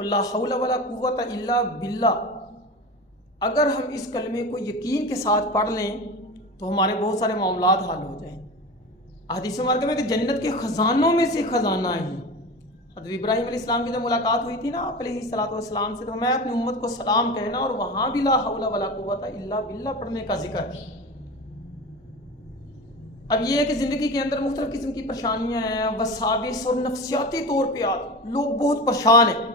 तो ला हौला वला कुव्वता इल्ला बिल्लाह, अगर हम इस कलमे को यकीन के साथ पढ़ लें तो हमारे बहुत सारे मामलात हल हो जाएं। हदीस मुबारक में कि जन्नत के ख़जानों में से ख़जाना है। हज़रत इब्राहीम अलैहिस्सलाम की जब मुलाकात हुई थी ना आप अलैहिस्सलातु वस्सलाम से, तो मैं अपनी उम्मत को सलाम कहना और वहाँ भी ला हौला वला कुव्वता इल्ला बिल्लाह पढ़ने का जिक्र है। अब ये है कि ज़िंदगी के अंदर मुख्तलिफ़ किस्म की परेशानियाँ हैं, वसाविस और नफ्सियाती तौर पे आती, लोग बहुत परेशान हैं।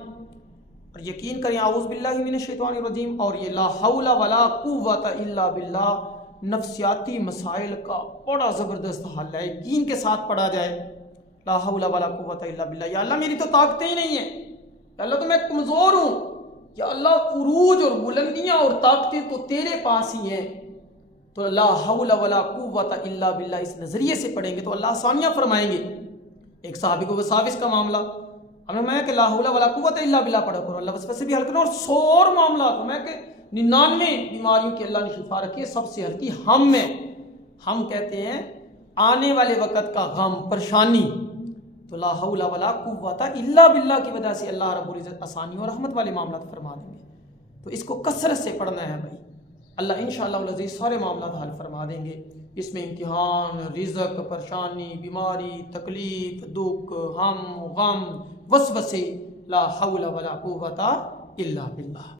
और यकीन करें औज़ु बिल्लाहि मिनश शैतानिर रजीम, और ये ला हौला वला कुव्वता इल्ला बिल्लाह नफ्सियाती मसाइल का बड़ा ज़बरदस्त हल है। यकीन के साथ पढ़ा जाए ला हौला वला कुव्वता इल्ला बिल्लाह। या अल्लाह मेरी तो ताकतें ही नहीं है, या अल्लाह तो मैं कमज़ोर हूँ, या अल्लाह उरूज और बुलंदियाँ और ताकतें तो तेरे पास ही हैं। तो ला हौला वला कुव्वता इल्ला बिल्लाह इस नज़रिए से पढ़ेंगे तो अल्लाह आसानियाँ फरमाएंगे। एक सहाबी को वसाविस का मामला, हमने मैं कि ला हौला वला कुव्वता इल्ला बिल्लाह पढ़ा करो, अल्लाह वसवसे से भी हल करो। और 100 और मामला तो मैं कि 99 बीमारियों की अल्लाह ने शिफा रखी है, सबसे हल्की हम में। हम कहते हैं आने वाले वक़्त का गम, परेशानी, तो ला हौला वला कुव्वता इल्ला बिल्लाह की वजह से अल्लाह रब्बुल इज़्ज़त आसानी और रहमत वाले मामला फरमा देंगे। तो इसको कसरत से पढ़ना है भाई, अल्लाह इंशाअल्लाह अज़ीज़ सारे मामला हल फरमा देंगे। इसमें इम्तिहान, रिज़्क़, परेशानी, बीमारी, तकलीफ़, दुख, हम, गम, वसवसे, ला हौला वला कुव्वता इल्ला बिल्लाह।